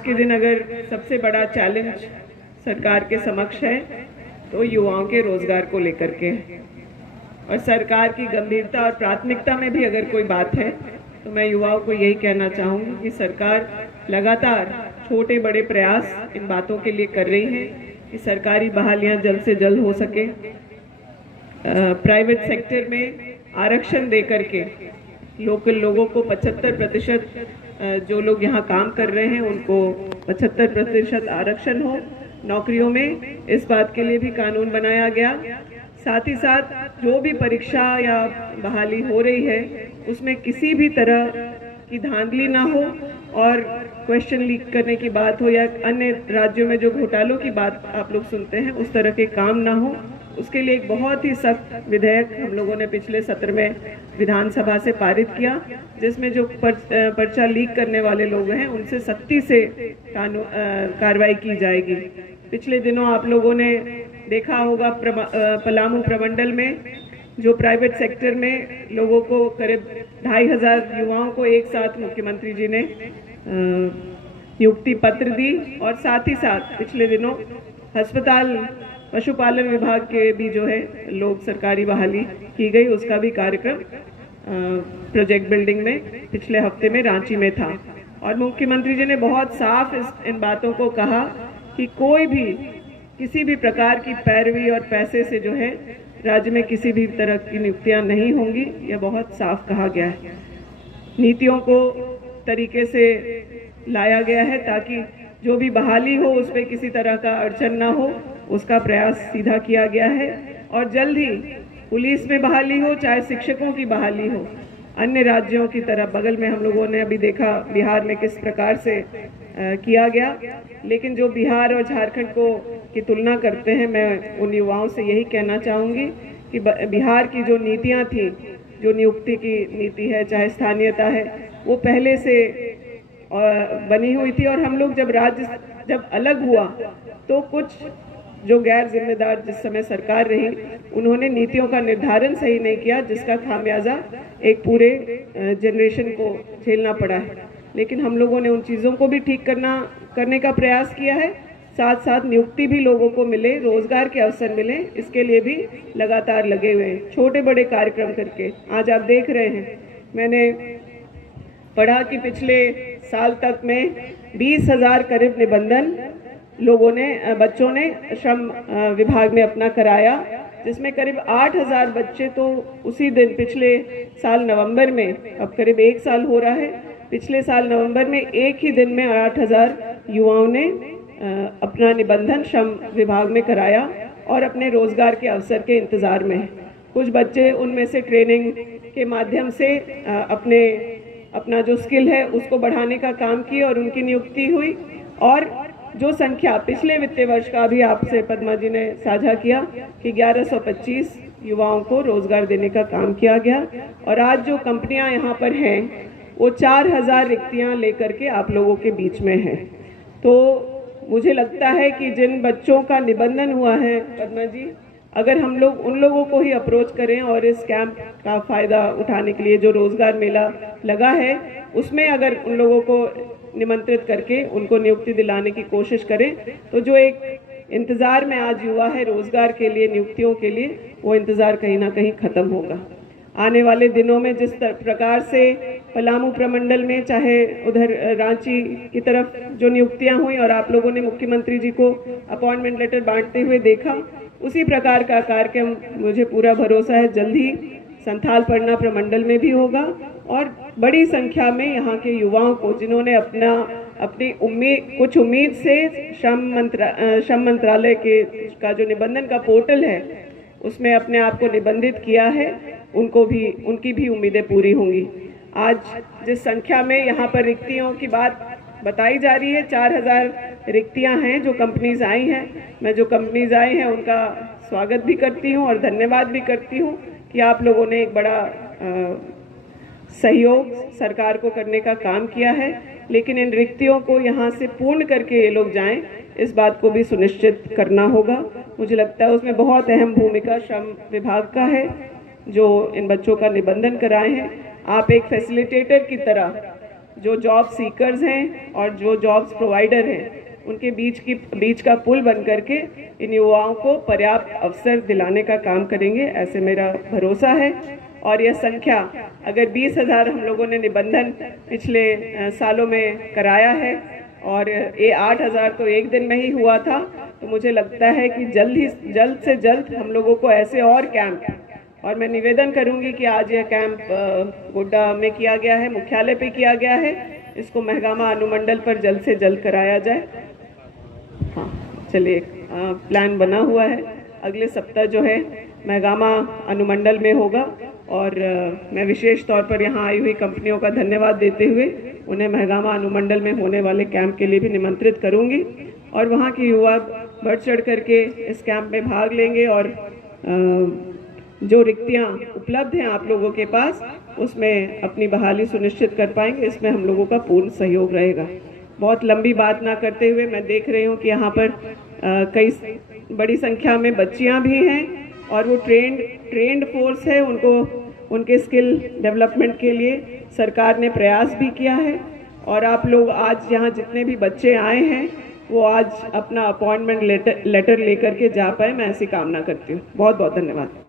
के दिन अगर सबसे बड़ा चैलेंज सरकार के समक्ष है तो युवाओं के रोजगार को लेकर के, और सरकार की गंभीरता और प्राथमिकता में भी अगर कोई बात है तो मैं युवाओं को यही कहना चाहूँगी कि सरकार लगातार छोटे बड़े प्रयास इन बातों के लिए कर रही है कि सरकारी बहालियां जल्द से जल्द हो सके। प्राइवेट सेक्टर में आरक्षण देकर के लोकल लोगों को 75% जो लोग यहाँ काम कर रहे हैं उनको 75% आरक्षण हो नौकरियों में, इस बात के लिए भी कानून बनाया गया। साथ ही साथ जो भी परीक्षा या बहाली हो रही है उसमें किसी भी तरह की धांधली ना हो और क्वेश्चन लीक करने की बात हो या अन्य राज्यों में जो घोटालों की बात आप लोग सुनते हैं उस तरह के काम ना हो। उसके लिए एक बहुत ही सख्त विधेयक हम लोगों ने पिछले सत्र में विधानसभा से पारित किया, जिसमें जो पर्चा लीक करने वाले लोग हैं उनसे सख्ती से कार्रवाई की जाएगी। पिछले दिनों आप लोगों ने देखा होगा पलामू प्रमंडल में जो प्राइवेट सेक्टर में लोगों को करीब 2500 युवाओं को एक साथ मुख्यमंत्री जी ने नियुक्ति पत्र दी, और साथ ही साथ पिछले दिनों अस्पताल पशुपालन विभाग के भी जो है लोग सरकारी बहाली की गई, उसका भी कार्यक्रम प्रोजेक्ट बिल्डिंग में पिछले हफ्ते में रांची में था। और मुख्यमंत्री जी ने बहुत साफ इन बातों को कहा कि कोई भी किसी भी प्रकार की पैरवी और पैसे से जो है राज्य में किसी भी तरह की नियुक्तियां नहीं होंगी, यह बहुत साफ कहा गया है। नीतियों को तरीके से लाया गया है ताकि जो भी बहाली हो उस पर किसी तरह का अड़चन ना हो, उसका प्रयास सीधा किया गया है। और जल्द ही पुलिस में बहाली हो चाहे शिक्षकों की बहाली हो, अन्य राज्यों की तरह बगल में हम लोगों ने अभी देखा बिहार में किस प्रकार से किया गया, लेकिन जो बिहार और झारखंड को की तुलना करते हैं, मैं उन युवाओं से यही कहना चाहूँगी कि बिहार की जो नीतियाँ थी, जो नियुक्ति की नीति है चाहे स्थानीयता है, वो पहले से बनी हुई थी। और हम लोग जब अलग हुआ तो कुछ जो गैर जिम्मेदार जिस समय सरकार रही उन्होंने नीतियों का निर्धारण सही नहीं किया, जिसका खामियाजा एक पूरे जनरेशन को झेलना पड़ा है। लेकिन हम लोगों ने उन चीज़ों को भी ठीक करने का प्रयास किया है, साथ साथ नियुक्ति भी लोगों को मिले, रोजगार के अवसर मिले, इसके लिए भी लगातार लगे हुए हैं छोटे बड़े कार्यक्रम करके। आज आप देख रहे हैं, मैंने पढ़ा कि पिछले साल तक में 20,000 करीब निबंधन लोगों ने बच्चों ने श्रम विभाग में अपना कराया, जिसमें करीब 8,000 बच्चे तो उसी दिन पिछले साल नवंबर में, अब करीब 1 साल हो रहा है, पिछले साल नवंबर में एक ही दिन में 8,000 युवाओं ने अपना निबंधन श्रम विभाग में कराया और अपने रोजगार के अवसर के इंतजार में हैं। कुछ बच्चे उनमें से ट्रेनिंग के माध्यम से अपना जो स्किल है उसको बढ़ाने का काम किए और उनकी नियुक्ति हुई। और जो संख्या पिछले वित्तीय वर्ष का भी आपसे पद्मा जी ने साझा किया कि 1125 युवाओं को रोजगार देने का काम किया गया। और आज जो कंपनियां यहाँ पर हैं वो 4000 रिक्तियां लेकर के आप लोगों के बीच में हैं। तो मुझे लगता है कि जिन बच्चों का निबंधन हुआ है पद्मा जी, अगर हम लोग उन लोगों को ही अप्रोच करें और इस कैंप का फायदा उठाने के लिए जो रोजगार मेला लगा है उसमें अगर उन लोगों को निमंत्रित करके उनको नियुक्ति दिलाने की कोशिश करें, तो जो एक इंतजार में आज युवा है रोजगार के लिए, नियुक्तियों के लिए, वो इंतजार कहीं ना कहीं खत्म होगा। आने वाले दिनों में जिस प्रकार से पलामू प्रमंडल में चाहे उधर रांची की तरफ जो नियुक्तियां हुई और आप लोगों ने मुख्यमंत्री जी को अपॉइंटमेंट लेटर बांटते हुए देखा, उसी प्रकार का कार्यक्रम मुझे पूरा भरोसा है जल्द ही संथाल परगना प्रमंडल में भी होगा। और बड़ी संख्या में यहाँ के युवाओं को जिन्होंने अपनी उम्मीद से श्रम मंत्रालय का जो निबंधन का पोर्टल है उसमें अपने आप को निबंधित किया है, उनकी भी उम्मीदें पूरी होंगी। आज जिस संख्या में यहाँ पर रिक्तियों की बात बताई जा रही है, 4000 रिक्तियाँ हैं जो कंपनीज आई हैं। मैं जो कंपनीज आई हैं उनका स्वागत भी करती हूँ और धन्यवाद भी करती हूँ कि आप लोगों ने एक बड़ा सहयोग सरकार को करने का काम किया है। लेकिन इन रिक्तियों को यहाँ से पूर्ण करके ये लोग जाएं, इस बात को भी सुनिश्चित करना होगा। मुझे लगता है उसमें बहुत अहम भूमिका श्रम विभाग का है जो इन बच्चों का निबंधन कराए हैं। आप एक फैसिलिटेटर की तरह जो जॉब सीकर्स हैं और जो जॉब्स प्रोवाइडर हैं उनके बीच का पुल बन करके इन युवाओं को पर्याप्त अवसर दिलाने का काम करेंगे, ऐसे मेरा भरोसा है। और यह संख्या अगर 20,000 हम लोगों ने निबंधन पिछले सालों में कराया है और ये 8,000 तो एक दिन में ही हुआ था, तो मुझे लगता है कि जल्द से जल्द हम लोगों को ऐसे और कैंप, और मैं निवेदन करूंगी कि आज यह कैंप गोड्डा में किया गया है, मुख्यालय पे किया गया है, इसको महगामा अनुमंडल पर जल्द से जल्द कराया जाए। हाँ, चलिए, प्लान बना हुआ है, अगले सप्ताह जो है महगामा अनुमंडल में होगा। और मैं विशेष तौर पर यहाँ आई हुई कंपनियों का धन्यवाद देते हुए उन्हें महगामा अनुमंडल में होने वाले कैंप के लिए भी निमंत्रित करूँगी और वहाँ के युवा बढ़ चढ़ करके इस कैंप में भाग लेंगे और जो रिक्तियाँ उपलब्ध हैं आप लोगों के पास उसमें अपनी बहाली सुनिश्चित कर पाएंगे। इसमें हम लोगों का पूर्ण सहयोग रहेगा। बहुत लंबी बात ना करते हुए, मैं देख रही हूँ कि यहाँ पर कई बड़ी संख्या में बच्चियाँ भी हैं और वो ट्रेंड फोर्स है, उनको उनके स्किल डेवलपमेंट के लिए सरकार ने प्रयास भी किया है। और आप लोग आज यहाँ जितने भी बच्चे आए हैं वो आज अपना अपॉइंटमेंट लेटर लेकर के जा पाए, मैं ऐसी कामना करती हूँ। बहुत बहुत धन्यवाद।